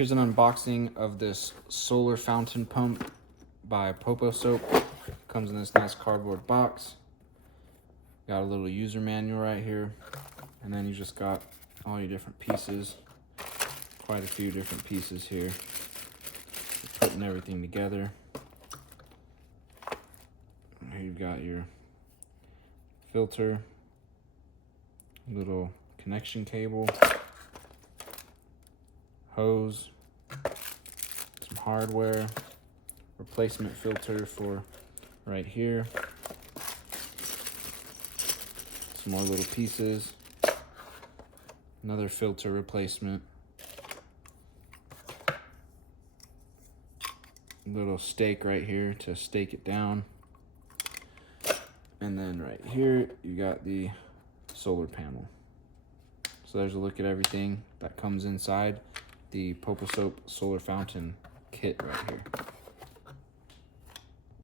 Here's an unboxing of this solar fountain pump by POPOSOAP. Comes in this nice cardboard box. Got a little user manual right here. And then you just got all your different pieces. Quite a few different pieces here. Putting everything together. Here you've got your filter, little connection cable, hose, some hardware, replacement filter for right here, some more little pieces, another filter replacement, little stake right here to stake it down, and then right here you got the solar panel. So there's a look at everything that comes inside the POPOSOAP solar fountain kit right here.